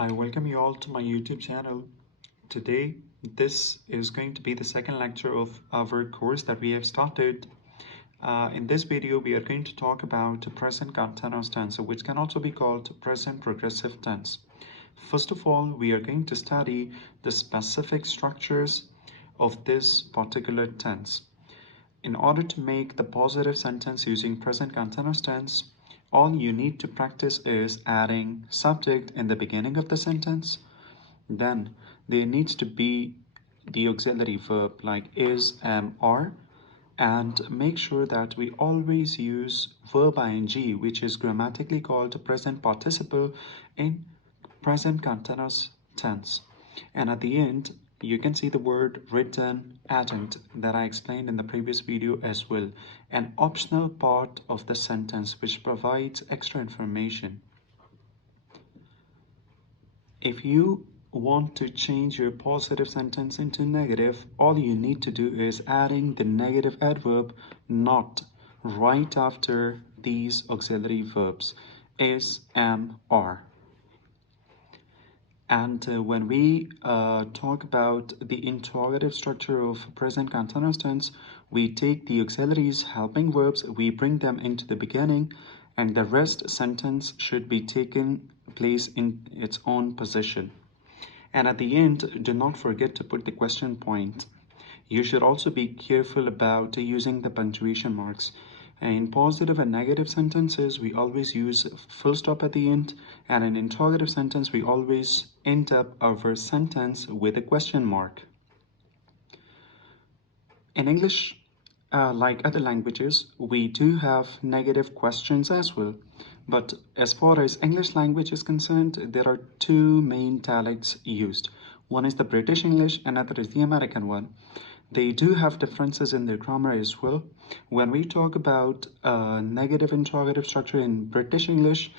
I welcome you all to my YouTube channel. Today, this is going to be the second lecture of our course that we have started. In this video, we are going to talk about present continuous tense, which can also be called present progressive tense. First of all, we are going to study the specific structures of this particular tense. In order to make the positive sentence using present continuous tense, all you need to practice is adding subject in the beginning of the sentence. Then there needs to be the auxiliary verb like is, am, are, and make sure that we always use verb ing, which is grammatically called present participle in present continuous tense. And at the end, you can see the word written adjunct that I explained in the previous video as well, an optional part of the sentence which provides extra information. If you want to change your positive sentence into negative, all you need to do is adding the negative adverb not right after these auxiliary verbs is, am, are. And when we talk about the interrogative structure of present continuous tense, we take the auxiliaries, helping verbs, we bring them into the beginning, and the rest sentence should be taken place in its own position. And at the end, do not forget to put the question point. You should also be careful about using the punctuation marks. In positive and negative sentences, we always use full stop at the end, and in interrogative sentence, we always end up our sentence with a question mark. In English, like other languages, we do have negative questions as well. But as far as English language is concerned, there are two main dialects used. One is the British English, another is the American one. They do have differences in their grammar as well. When we talk about negative interrogative structure in British English,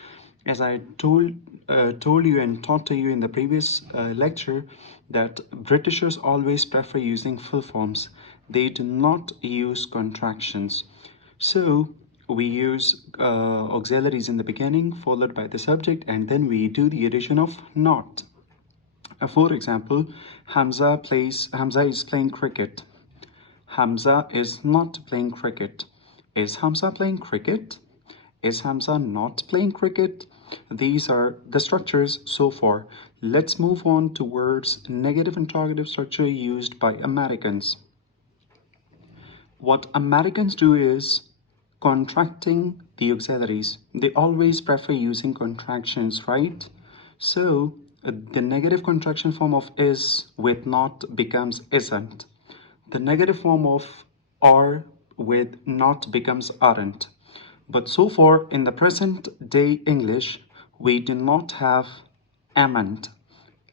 as I told you and taught to you in the previous lecture, that Britishers always prefer using full forms. They do not use contractions. So we use auxiliaries in the beginning, followed by the subject, and then we do the addition of not. For example, Hamza is playing cricket. Hamza is not playing cricket. Is Hamza playing cricket? Is Hamza not playing cricket? These are the structures so far. Let's move on towards negative interrogative structure used by Americans. What Americans do is contracting the auxiliaries. They always prefer using contractions, right? So the negative contraction form of is with not becomes isn't. The negative form of are with not becomes aren't. But so far in the present day English, we do not have amn't.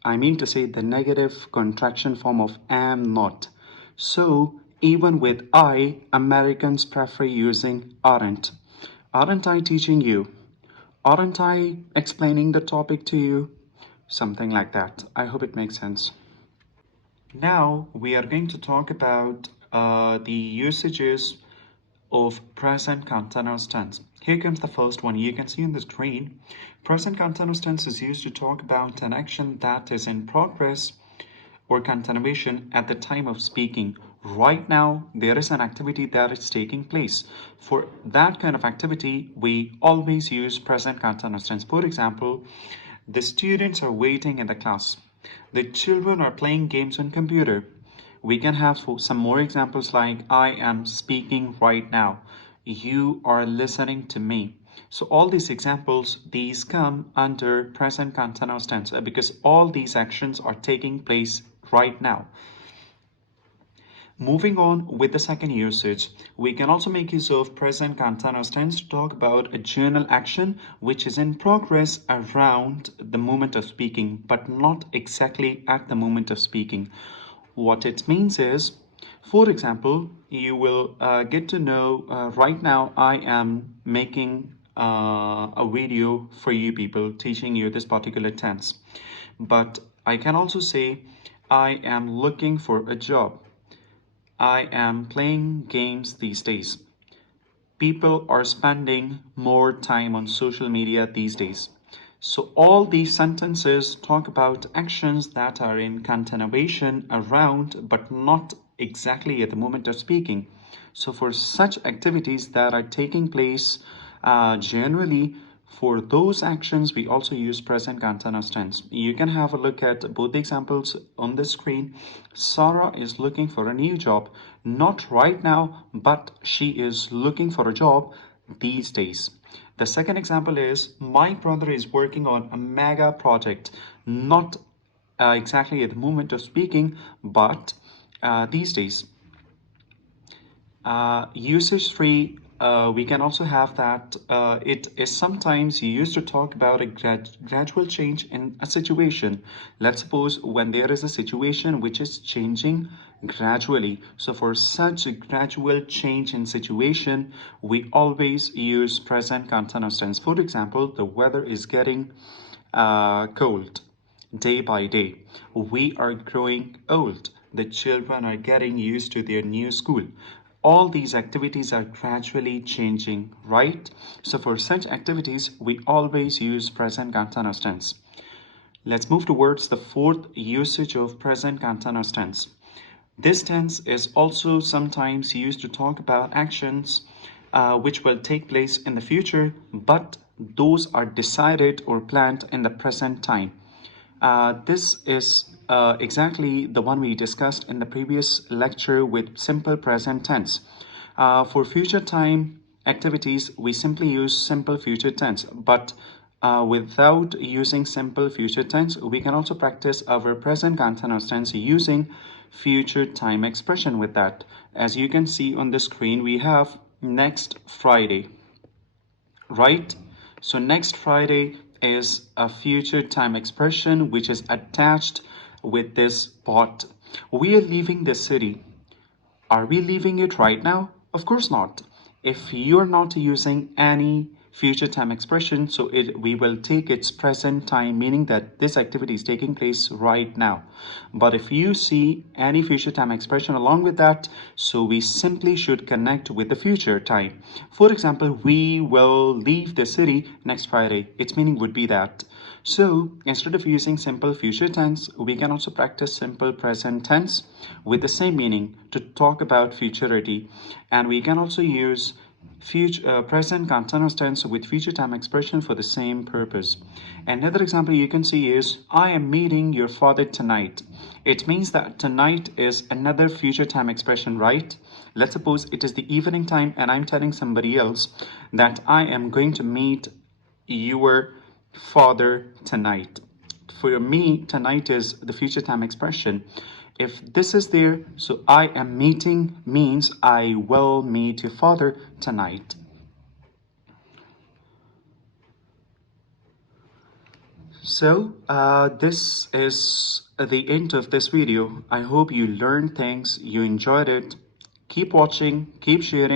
I mean to say the negative contraction form of am not. So even with I, Americans prefer using aren't. Aren't I teaching you? Aren't I explaining the topic to you? Something like that. I hope it makes sense. Now we are going to talk about the usages of present continuous tense. Here comes the first one. You can see on the screen. Present continuous tense is used to talk about an action that is in progress or continuation at the time of speaking. Right now, there is an activity that is taking place. For that kind of activity, we always use present continuous tense. For example, the students are waiting in the class. The children are playing games on computer. We can have some more examples like I am speaking right now. You are listening to me. So all these examples, these come under present continuous tense because all these actions are taking place right now. Moving on with the second usage, we can also make use of present continuous tense to talk about a journal action which is in progress around the moment of speaking, but not exactly at the moment of speaking. What it means is, for example, you will get to know right now I am making a video for you people teaching you this particular tense. But I can also say I am looking for a job. I am playing games these days. People are spending more time on social media these days. So all these sentences talk about actions that are in continuation around but not exactly at the moment of speaking. So for such activities that are taking place generally, for those actions we also use present continuous tense. You can have a look at both the examples on the screen. Sarah is looking for a new job, not right now, but she is looking for a job these days. The second example is my brother is working on a mega project, not exactly at the moment of speaking, but these days. Usage 3, we can also have that it is sometimes used to talk about a gradual change in a situation. Let's suppose when there is a situation which is changing gradually. So for such a gradual change in situation, we always use present continuous tense. For example, the weather is getting cold day by day. We are growing old. The children are getting used to their new school. All these activities are gradually changing, right? So for such activities, we always use present continuous tense. Let's move towards the fourth usage of present continuous tense. This tense is also sometimes used to talk about actions which will take place in the future, but those are decided or planned in the present time. This is exactly the one we discussed in the previous lecture with simple present tense. For future time activities, we simply use simple future tense, but without using simple future tense, we can also practice our present continuous tense using future time expression with that. As you can see on the screen, we have next Friday, right? So next Friday is a future time expression which is attached with this part. We are leaving the city. Are we leaving it right now? Of course not. If you're not using any future time expression, so we will take its present time, meaning that this activity is taking place right now. But if you see any future time expression along with that, so we simply should connect with the future time. For example, we will leave the city next Friday. Its meaning would be that. So instead of using simple future tense, we can also practice simple present tense with the same meaning to talk about futurity. And we can also use future present continuous tense with future time expression for the same purpose. Another example you can see is I am meeting your father tonight. It means that tonight is another future time expression, right? Let's suppose it is the evening time and I'm telling somebody else that I am going to meet your father tonight. For me, tonight is the future time expression. If this is there, so I am meeting means I will meet your father tonight. So this is the end of this video. I hope you learned things, you enjoyed it. Keep watching, keep sharing.